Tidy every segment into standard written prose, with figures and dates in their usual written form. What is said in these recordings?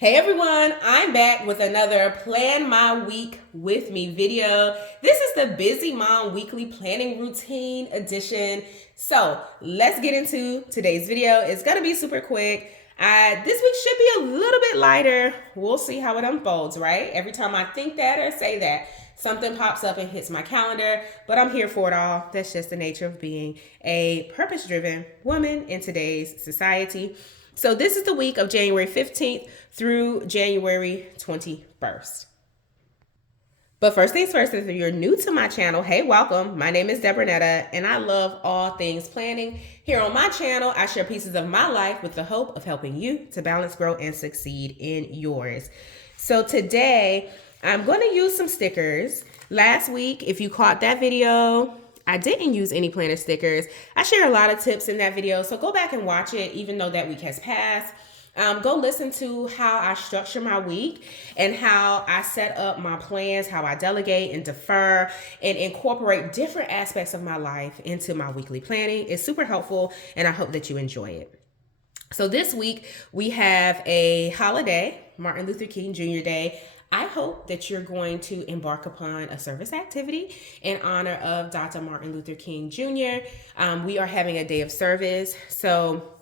Hey everyone, I'm back with another Plan My Week with Me video. This is the Busy Mom Weekly Planning Routine edition. So let's get into today's video. It's gonna be super quick. This week should be a little bit lighter. We'll see how it unfolds, right? Every time I think that or say that, something pops up and hits my calendar, but I'm here for it all. That's just the nature of being a purpose-driven woman in today's society. So this is the week of January 15th through January 21st. But first things first, if you're new to my channel, hey, welcome. My name is Debronetta, and I love all things planning. Here on my channel, I share pieces of my life with the hope of helping you to balance, grow, and succeed in yours. So today, I'm going to use some stickers. Last week, if you caught that video, I didn't use any planner stickers. I share a lot of tips in that video, so go back and watch it, even though that week has passed. Go listen to how I structure my week and how I set up my plans, how I delegate and defer and incorporate different aspects of my life into my weekly planning. It's super helpful, and I hope that you enjoy it. So this week, we have a holiday, Martin Luther King Jr. Day. I hope that you're going to embark upon a service activity in honor of Dr. Martin Luther King Jr. We are having a day of service, so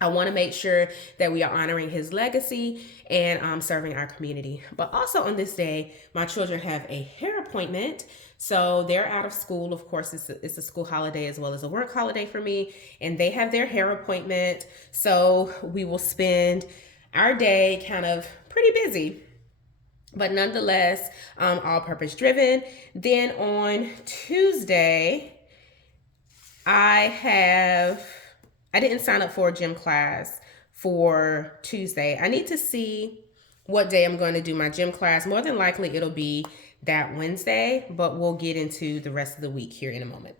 I want to make sure that we are honoring his legacy and serving our community. But also on this day, my children have a hair appointment. So they're out of school. Of course, it's a school holiday as well as a work holiday for me. And they have their hair appointment. So we will spend our day kind of pretty busy, but nonetheless, all purpose driven. Then on Tuesday, I didn't sign up for a gym class for Tuesday. I need to see what day I'm going to do my gym class. More than likely, it'll be that Wednesday, but we'll get into the rest of the week here in a moment.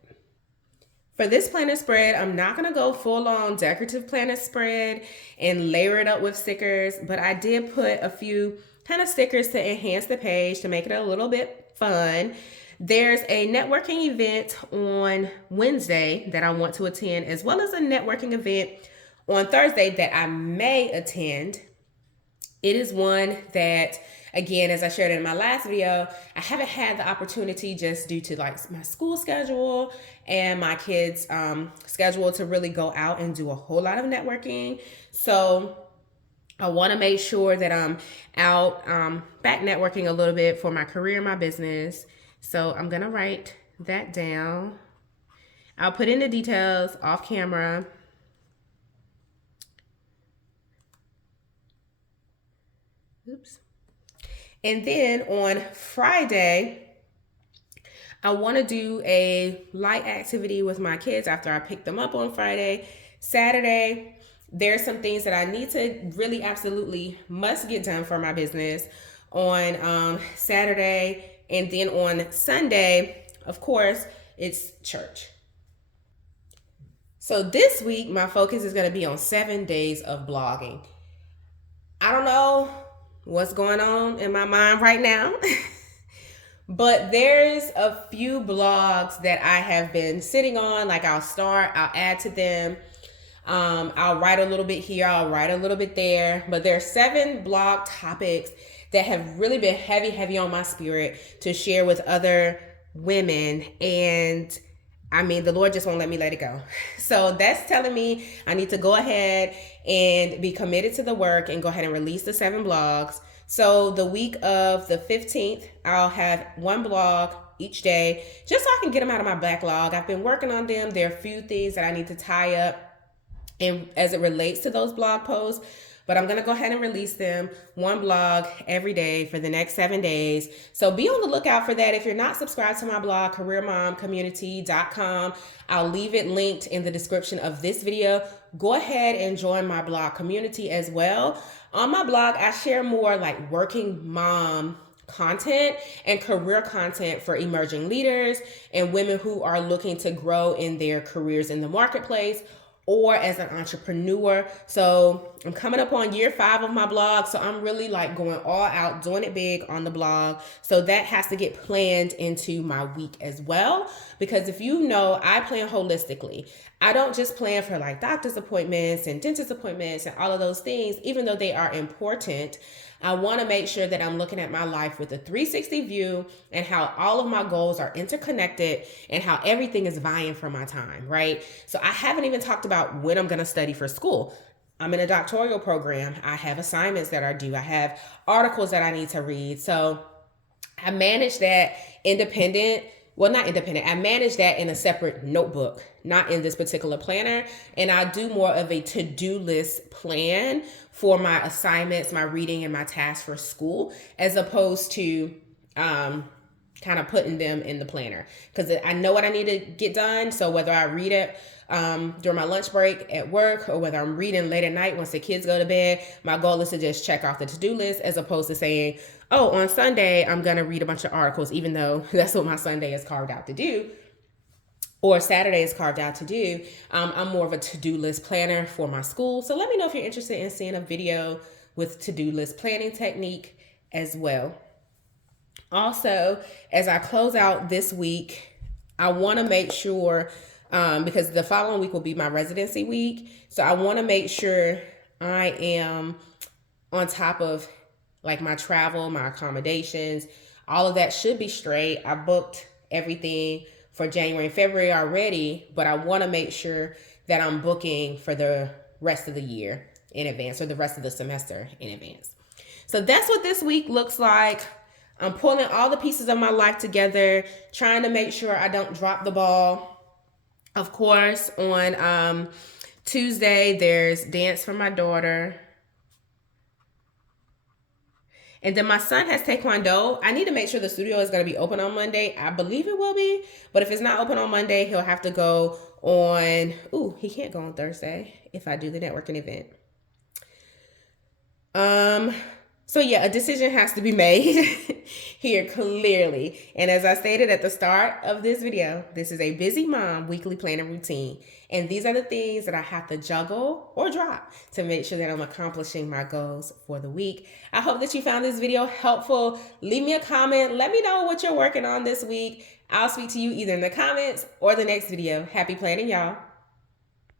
For this planner spread, I'm not going to go full on decorative planner spread and layer it up with stickers, but I did put a few kind of stickers to enhance the page to make it a little bit fun. There's a networking event on Wednesday that I want to attend, as well as a networking event on Thursday that I may attend. It is one that, again, as I shared in my last video, I haven't had the opportunity just due to like my school schedule and my kids' schedule to really go out and do a whole lot of networking. So I want to make sure that I'm out back networking a little bit for my career and my business. So I'm going to write that down. I'll put in the details off camera. Oops. And then on Friday, I want to do a light activity with my kids after I pick them up on Friday. Saturday, there's some things that I need to really absolutely must get done for my business on Saturday. And then on Sunday, of course, it's church. So this week, my focus is going to be on 7 days of blogging. I don't know what's going on in my mind right now, but there's a few blogs that I have been sitting on. Like I'll add to them. I'll write a little bit here, I'll write a little bit there, but there are 7 blog topics that have really been heavy on my spirit to share with other women. And I mean, the Lord just won't let me let it go. So that's telling me I need to go ahead and be committed to the work and go ahead and release the 7 blogs. So the week of the 15th, I'll have 1 blog each day, just so I can get them out of my backlog. I've been working on them. There are a few things that I need to tie up and as it relates to those blog posts, but I'm going to go ahead and release them 1 blog every day for the next 7 days. So be on the lookout for that. If you're not subscribed to my blog, careermomcommunity.com, I'll leave it linked in the description of this video. Go ahead and join my blog community as well. On my blog, I share more like working mom content and career content for emerging leaders and women who are looking to grow in their careers in the marketplace, or as an entrepreneur. So I'm coming up on year 5 of my blog. So I'm really like going all out, doing it big on the blog. So that has to get planned into my week as well. Because if you know, I plan holistically. I don't just plan for like doctor's appointments and dentist appointments and all of those things, even though they are important. I want to make sure that I'm looking at my life with a 360 view and how all of my goals are interconnected and how everything is vying for my time, right? So I haven't even talked about when I'm going to study for school. I'm in a doctoral program. I have assignments that are due. I have articles that I need to read. So I manage that independent. Well, not independent. I manage that in a separate notebook, not in this particular planner. And I do more of a to-do list plan for my assignments, my reading, and my tasks for school, as opposed to kind of putting them in the planner. Because I know what I need to get done. So whether I read it during my lunch break at work or whether I'm reading late at night once the kids go to bed, my goal is to just check off the to-do list as opposed to saying, oh, on Sunday, I'm going to read a bunch of articles, even though that's what my Sunday is carved out to do, or Saturday is carved out to do. I'm more of a to-do list planner for my school. So let me know if you're interested in seeing a video with to-do list planning technique as well. Also, as I close out this week, I want to make sure, because the following week will be my residency week, so I want to make sure I am on top of like my travel, my accommodations, all of that should be straight. I booked everything for January and February already, but I want to make sure that I'm booking for the rest of the year in advance or the rest of the semester in advance. So that's what this week looks like. I'm pulling all the pieces of my life together, trying to make sure I don't drop the ball. Of course, on Tuesday, there's dance for my daughter. And then my son has Taekwondo. I need to make sure the studio is going to be open on Monday. I believe it will be. But if it's not open on Monday, he'll have to go on... Ooh, he can't go on Thursday if I do the networking event. So yeah, a decision has to be made here clearly. And as I stated at the start of this video, this is a busy mom weekly planning routine. And these are the things that I have to juggle or drop to make sure that I'm accomplishing my goals for the week. I hope that you found this video helpful. Leave me a comment. Let me know what you're working on this week. I'll speak to you either in the comments or the next video. Happy planning, y'all.